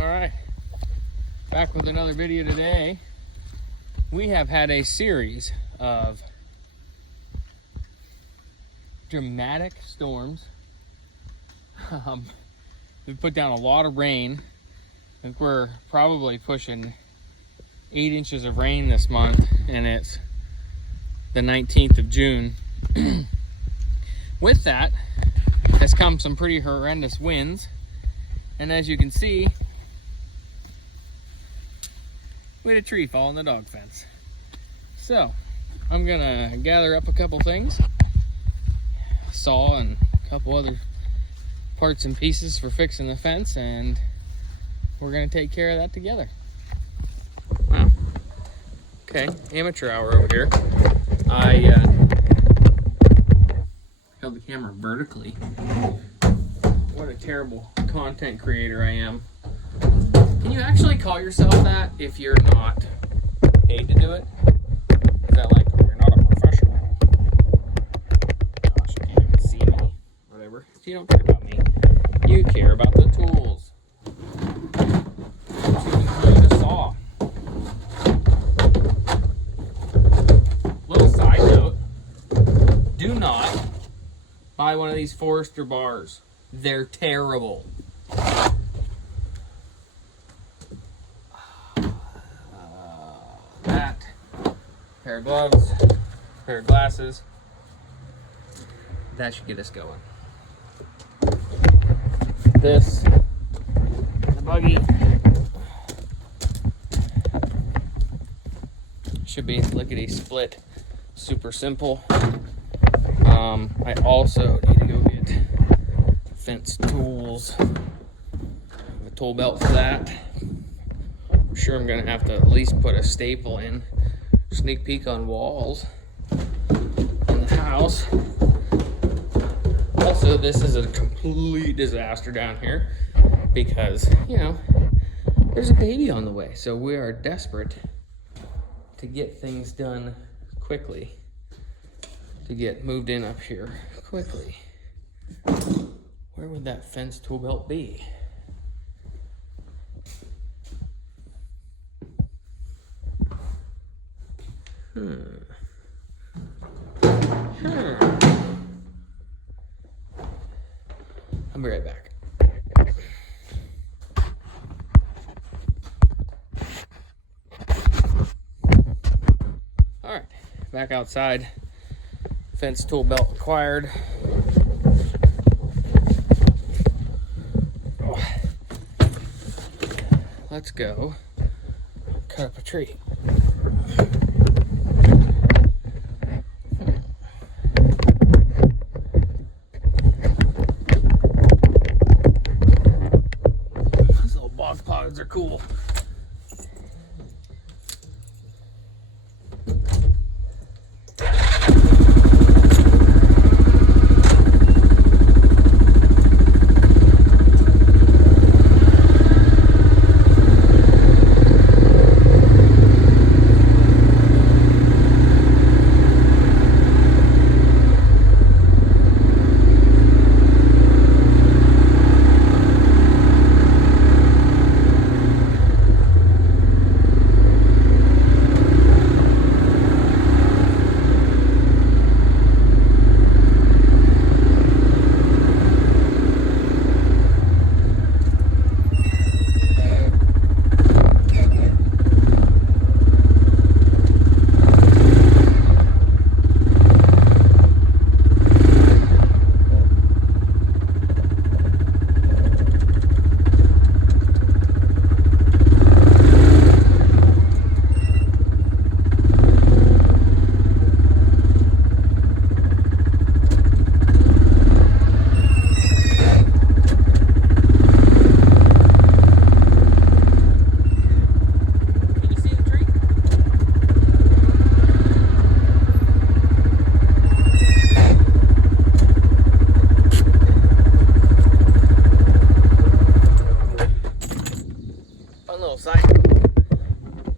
All right, back with another video today. We have had a series of dramatic storms. We put down a lot of rain. I think we're probably pushing 8 inches of rain this month, and it's the 19th of June. With that has come some pretty horrendous winds, and as you can see, we had a tree fall in the dog fence. So I'm gonna gather up a couple things, saw and a couple other parts and pieces for fixing the fence, and we're gonna take care of that together. Wow. Okay, amateur hour over here. I held the camera vertically. What a terrible content creator I am. Can you actually call yourself that if you're not paid to do it? Is that like, you're not a professional? Gosh, you can't even see me. Whatever. You don't care about me. You care about the tools. To include a saw. Little side note. Do not buy one of these Forester bars. They're terrible. That, pair of gloves, pair of glasses. That should get us going. This, the buggy, should be lickety split, super simple. I also need to go get fence tools. I have a tool belt for that. I'm sure I'm gonna have to at least put a staple in. Sneak peek on walls in the house. Also, this is a complete disaster down here because, you know, there's a baby on the way. So we are desperate to get things done quickly, to get moved in up here quickly. Where would that fence tool belt be? I'll be right back. All right, back outside. Fence tool belt acquired. Let's go cut up a tree. These little bog pods are cool.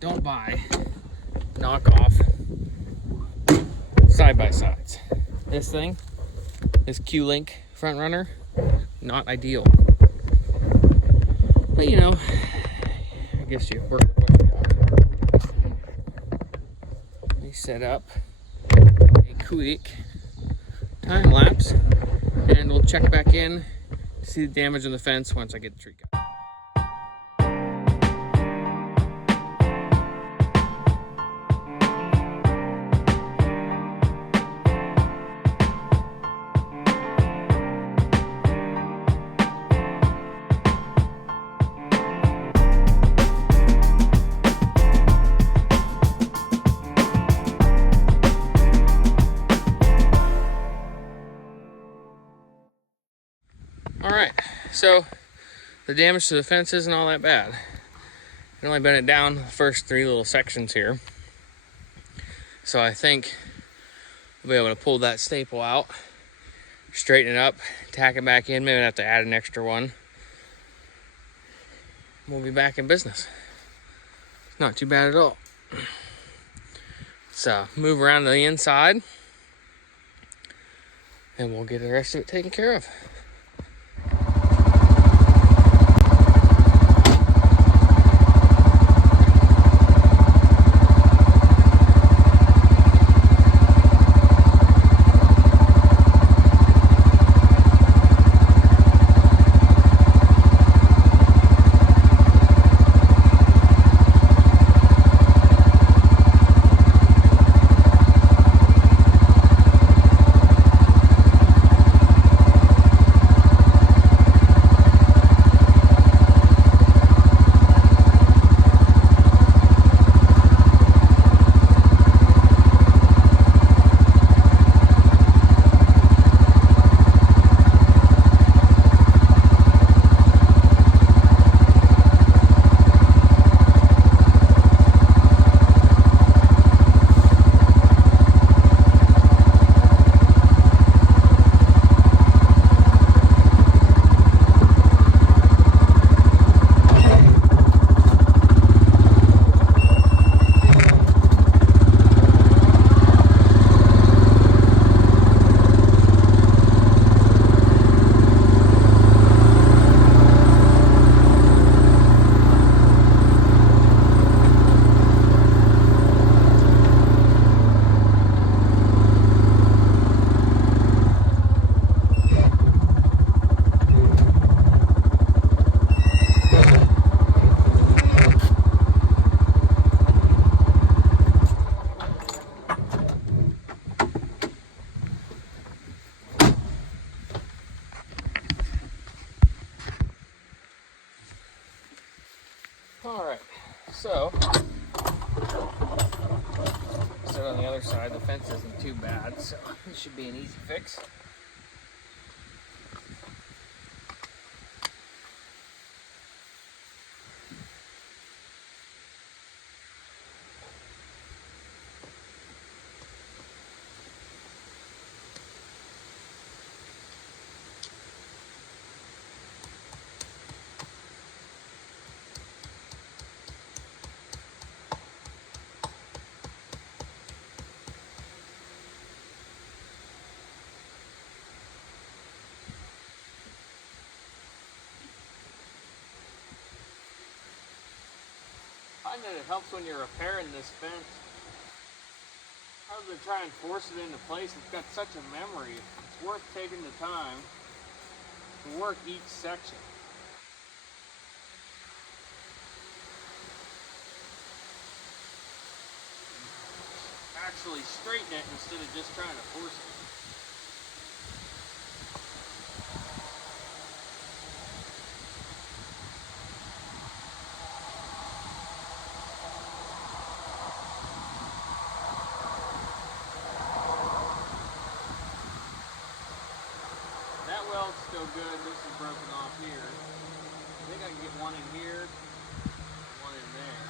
Don't buy knockoff side-by-sides. This thing, this Q-Link front runner, not ideal. But you know, guess you work with what you got. Let me set up a quick time lapse, and we'll check back in to see the damage on the fence once I get the tree cut. Alright, so the damage to the fence isn't all that bad. I only bent it down the first 3 little sections here. So I think I'll be able to pull that staple out, straighten it up, tack it back in. Maybe I have to add an extra one. We'll be back in business. It's not too bad at all. So move around to the inside, and we'll get the rest of it taken care of. Alright, so on the other side, the fence isn't too bad, so it should be an easy fix. I find that it helps when you're repairing this fence. Rather than try and force it into place, it's got such a memory. It's worth taking the time to work each section. Actually straighten it instead of just trying to force it. That weld's still good. This is broken off here. I think I can get one in here, one in there.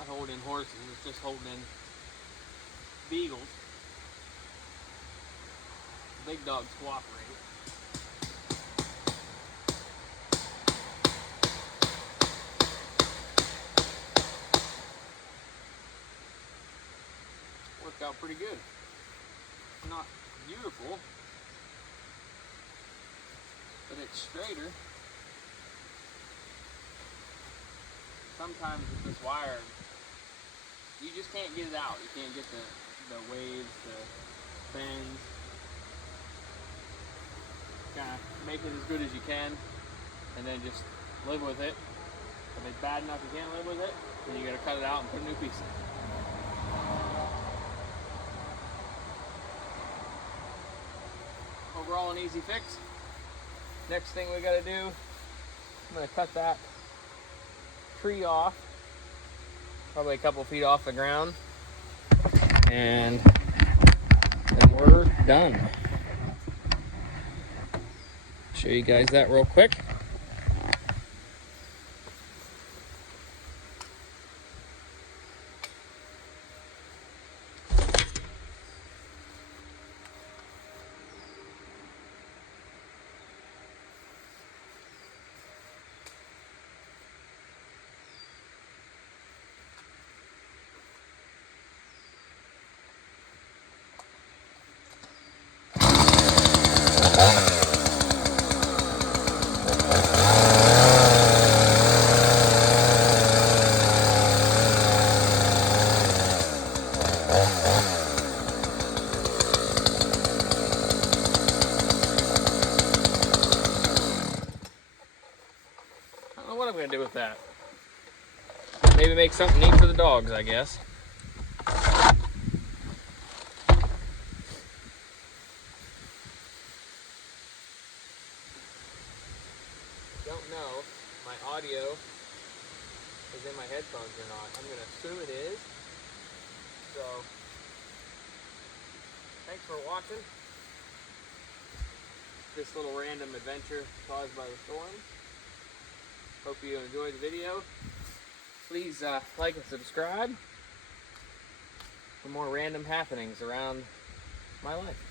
Not holding in horses, it's just holding in beagles. Big dogs cooperate. Worked out pretty good. Not beautiful, but it's straighter. Sometimes with this wire, you just can't get it out. You can't get the waves, the bends. Kind of make it as good as you can, and then just live with it. If it's bad enough you can't live with it, then you gotta cut it out and put a new piece in. Overall, an easy fix. Next thing we gotta do, I'm gonna cut that tree off, probably a couple feet off the ground, and then we're done. Show you guys that real quick. I don't know what I'm gonna do with that. Maybe make something neat for the dogs, I guess. Don't know if my audio is in my headphones or not. I'm gonna assume it is. So, thanks for watching this little random adventure caused by the storm. Hope you enjoyed the video. Please like and subscribe for more random happenings around my life.